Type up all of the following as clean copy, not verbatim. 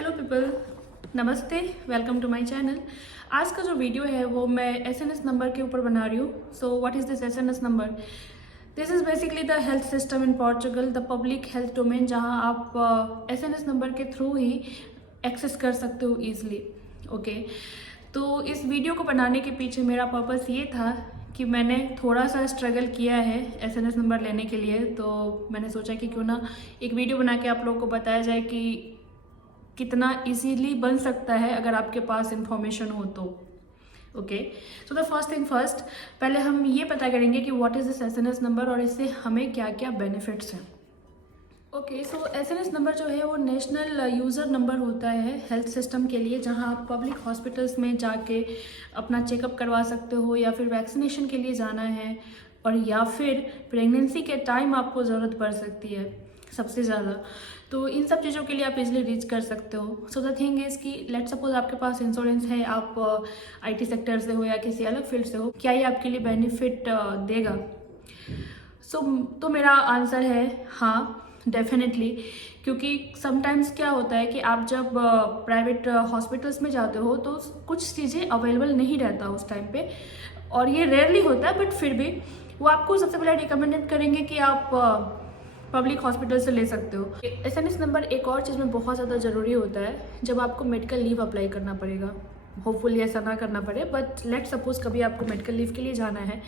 Hello people, नमस्ते, welcome to my channel. आज का जो वीडियो है वो मैं एसएनएस नंबर के ऊपर बना रही हूँ। So what is this SNS number? This is basically the health system in Portugal, the public health domain, जहाँ आप एसएनएस नंबर के थ्रू ही एक्सेस कर सकते हो ईजिली। ओके, तो इस वीडियो को बनाने के पीछे मेरा पर्पस ये था कि मैंने थोड़ा सा स्ट्रगल किया है एसएनएस नंबर लेने के लिए, तो मैंने सोचा कि क्यों ना एक वीडियो बना के आप लोगों को बताया जाए कि कितना इजीली बन सकता है अगर आपके पास इंफॉर्मेशन हो तो। Okay, so the first thing first, पहले हम ये पता करेंगे कि what is this SNS number और इससे हमें क्या क्या बेनिफिट्स हैं। ओके, सो एसएनएस नंबर जो है वो नेशनल यूज़र नंबर होता है हेल्थ सिस्टम के लिए, जहां आप पब्लिक हॉस्पिटल्स में जाके अपना चेकअप करवा सकते हो, या फिर वैक्सीनेशन के लिए जाना है, और या फिर प्रेगनेंसी के टाइम आपको ज़रूरत पड़ सकती है सबसे ज़्यादा, तो इन सब चीज़ों के लिए आप इजीली रीच कर सकते हो। सो द थिंग इज़ कि लेट सपोज आपके पास इंश्योरेंस है, आप आईटी सेक्टर से हो या किसी अलग फील्ड से हो, क्या ये आपके लिए बेनिफिट देगा? तो मेरा आंसर है हाँ, डेफिनेटली। क्योंकि समटाइम्स क्या होता है कि आप जब प्राइवेट हॉस्पिटल्स में जाते हो तो कुछ चीज़ें अवेलेबल नहीं रहता उस टाइम पे, और ये रेयरली होता है, बट फिर भी वो आपको सबसे पहले रिकमेंडेड करेंगे कि आप पब्लिक हॉस्पिटल से ले सकते हो। एसएनएस नंबर एक और चीज़ में बहुत ज़्यादा ज़रूरी होता है जब आपको मेडिकल लीव अप्लाई करना पड़ेगा। होपफुली ऐसा ना करना पड़े, बट लेट सपोज कभी आपको मेडिकल लीव के लिए जाना है,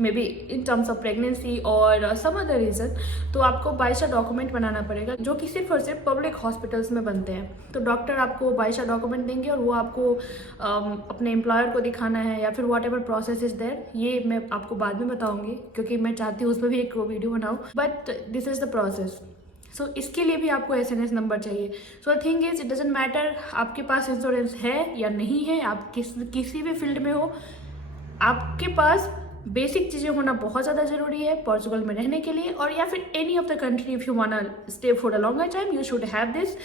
may be in terms of pregnancy और सम अदर रीज़न, तो आपको बाइशा डॉक्यूमेंट बनाना पड़ेगा, जो कि सिर्फ और सिर्फ पब्लिक हॉस्पिटल्स में बनते हैं। तो डॉक्टर आपको बाइशा डॉक्यूमेंट देंगे और वो आपको अपने एम्प्लॉयर को दिखाना है, या फिर whatever process is there, ये मैं आपको बाद में बताऊंगी क्योंकि मैं चाहती हूँ उस पर भी एक वीडियो बनाऊँ, but this is the process. So इसके लिए भी आपको एसएनएस नंबर चाहिए। So the thing is, it doesn't matter आपके पास इंश्योरेंस है या नहीं है, आप किसी भी फील्ड में हो, आपके पास बेसिक चीज़ें होना बहुत ज़्यादा ज़रूरी है पोर्चुगल में रहने के लिए, और या फिर any of the country if you want to stay for a longer time, you should have this.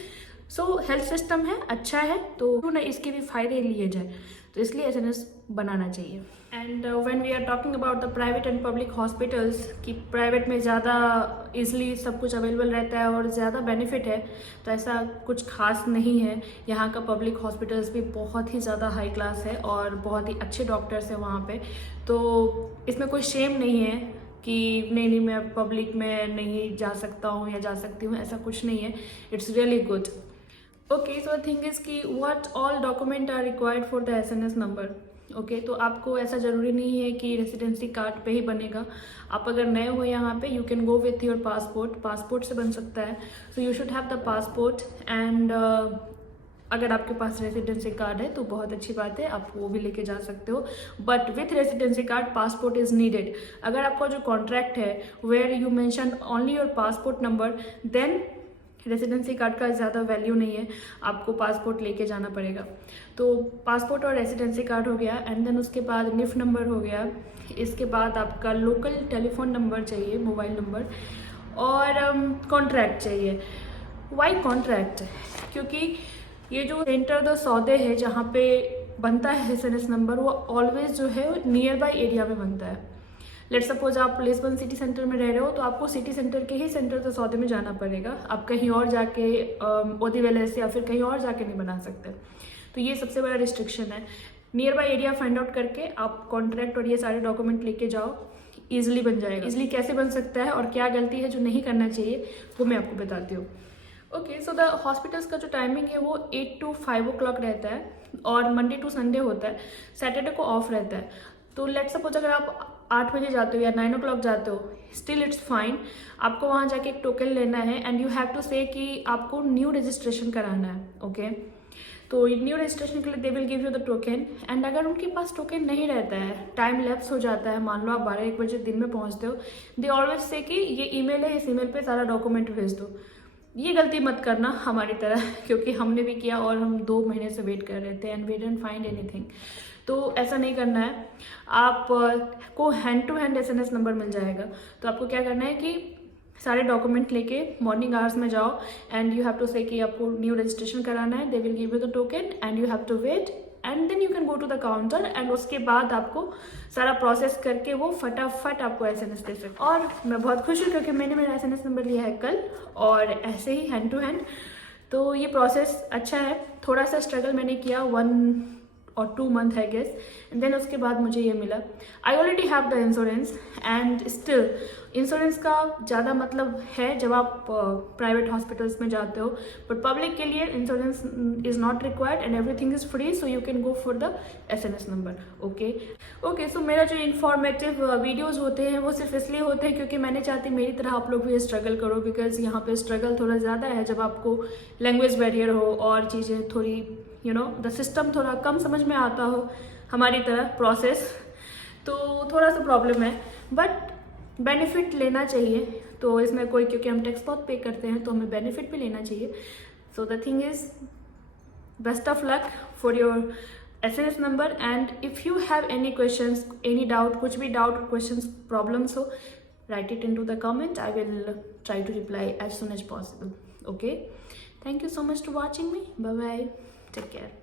So health system है, अच्छा है, तो क्यों ना इसके भी फायदे लिए जाए, तो इसलिए एसएनएस बनाना चाहिए। And when we are talking about the private and public hospitals, कि प्राइवेट में ज़्यादा इजली सब कुछ अवेलेबल रहता है और ज़्यादा बेनिफिट है, तो ऐसा कुछ खास नहीं है। यहाँ का पब्लिक हॉस्पिटल्स भी बहुत ही ज़्यादा हाई क्लास है और बहुत ही अच्छे डॉक्टर्स हैं वहाँ पे, तो इसमें कोई शेम नहीं है कि नहीं मैं पब्लिक में नहीं जा सकता हूँ या जा सकती हूँ, ऐसा कुछ नहीं है। It's really good. Okay, so thing is कि what all document are required for the SNS number. Okay, तो आपको ऐसा ज़रूरी नहीं है कि रेसिडेंसी कार्ड पे ही बनेगा। आप अगर नए हो यहाँ पे, you can go with your passport से बन सकता है। So you should have the passport, and अगर आपके पास रेसिडेंसी कार्ड है तो बहुत अच्छी बात है, आप वो भी लेके जा सकते हो, but with residency card passport is needed. अगर आपका जो कॉन्ट्रैक्ट है where you mention only your passport number, then residency card का ज़्यादा वैल्यू नहीं है, आपको पासपोर्ट लेके जाना पड़ेगा। तो पासपोर्ट और रेसिडेंसी कार्ड हो गया, एंड देन उसके बाद निफ नंबर हो गया। इसके बाद आपका लोकल टेलीफोन नंबर चाहिए, मोबाइल नंबर, और कॉन्ट्रैक्ट चाहिए। Why contract? क्योंकि ये जो सेंटर द सौदे है जहाँ पे बनता है एसएनएस नंबर, वो ऑलवेज जो है नियर बाई एरिया में बनता है। लेट सपोज आप लिस्बन सिटी सेंटर में रह रहे हो, तो आपको सिटी सेंटर के ही सेंटर द सौदे में जाना पड़ेगा, आप कहीं और जाके ओदिवेलेस या फिर कहीं और जाके नहीं बना सकते। तो ये सबसे बड़ा रिस्ट्रिक्शन है। Near by area find out करके आप कॉन्ट्रैक्ट और ये सारे डॉक्यूमेंट लेके जाओ, ईजिली बन जाएगा। ईजिली कैसे बन सकता है और क्या गलती है जो नहीं करना चाहिए, वो मैं आपको बताती हूँ। ओके, सो द हॉस्पिटल्स का जो टाइमिंग है वो 8 to 5 o'clock रहता है, और मंडे टू संडे होता है, सैटरडे को ऑफ रहता है। तो लेट सपोज अगर आप 8 बजे जाते हो या 9 o'clock जाते हो, स्टिल इट्स फाइन। आपको वहाँ जाके एक टोकन लेना है, एंड यू हैव टू से कि आपको न्यू रजिस्ट्रेशन कराना है। ओके, तो न्यू रजिस्ट्रेशन के लिए दे will give you the token, and अगर उनके पास टोकन नहीं रहता है, टाइम लैप्स हो जाता है, मान लो आप 12-1 बजे दिन में पहुँचते हो, दे ऑलवेज से कि ये ईमेल है, इस ईमेल पे सारा डॉक्यूमेंट भेज दो। ये गलती मत करना हमारी तरह, क्योंकि हमने भी किया और हम 2 महीने से वेट कर रहे थे, and we didn't find anything. तो ऐसा नहीं करना है। आप को hand to hand SNS number मिल जाएगा। तो आपको क्या करना है कि सारे डॉक्यूमेंट लेके मॉर्निंग आवर्स में जाओ, एंड यू हैव टू से कि आपको न्यू रजिस्ट्रेशन कराना है, they will give you the token, and you have to wait, and then you can go to the counter, and उसके बाद आपको सारा प्रोसेस करके वो फटाफट आपको एसएनएस दे सकते। और मैं बहुत खुश हूँ क्योंकि मैंने मेरा एसएनएस नंबर लिया है कल, और ऐसे ही हैंड टू हैंड। तो ये प्रोसेस अच्छा है, थोड़ा सा स्ट्रगल मैंने किया 1 or 2 month I guess, and then उसके बाद मुझे ये मिला. I already have the insurance and still insurance का ज़्यादा मतलब है जब आप प्राइवेट हॉस्पिटल्स में जाते हो, बट पब्लिक के लिए insurance is not required and everything is free, so you can go for the SMS number. Okay so मेरा जो इन्फॉर्मेटिव वीडियोज़ होते हैं वो सिर्फ इसलिए होते हैं क्योंकि मैंने चाहती मेरी तरह आप लोग भी स्ट्रगल करो, बिकॉज यहाँ पे स्ट्रगल थोड़ा ज़्यादा है जब आपको लैंग्वेज बैरियर हो और चीज़ें थोड़ी द सिस्टम थोड़ा कम समझ में आता हो हमारी तरह प्रोसेस, तो थोड़ा सा प्रॉब्लम है, बट बेनिफिट लेना चाहिए. तो इसमें कोई, क्योंकि हम टैक्स बहुत पे करते हैं तो हमें बेनिफिट भी लेना चाहिए. So the thing is, best of luck for your SMS number, and if you have any questions, any doubt, कुछ भी डाउट, क्वेश्चंस, प्रॉब्लम्स हो, write it into the comment. I will try to reply as soon as possible. Okay, thank you so much for watching me. Bye bye, take care.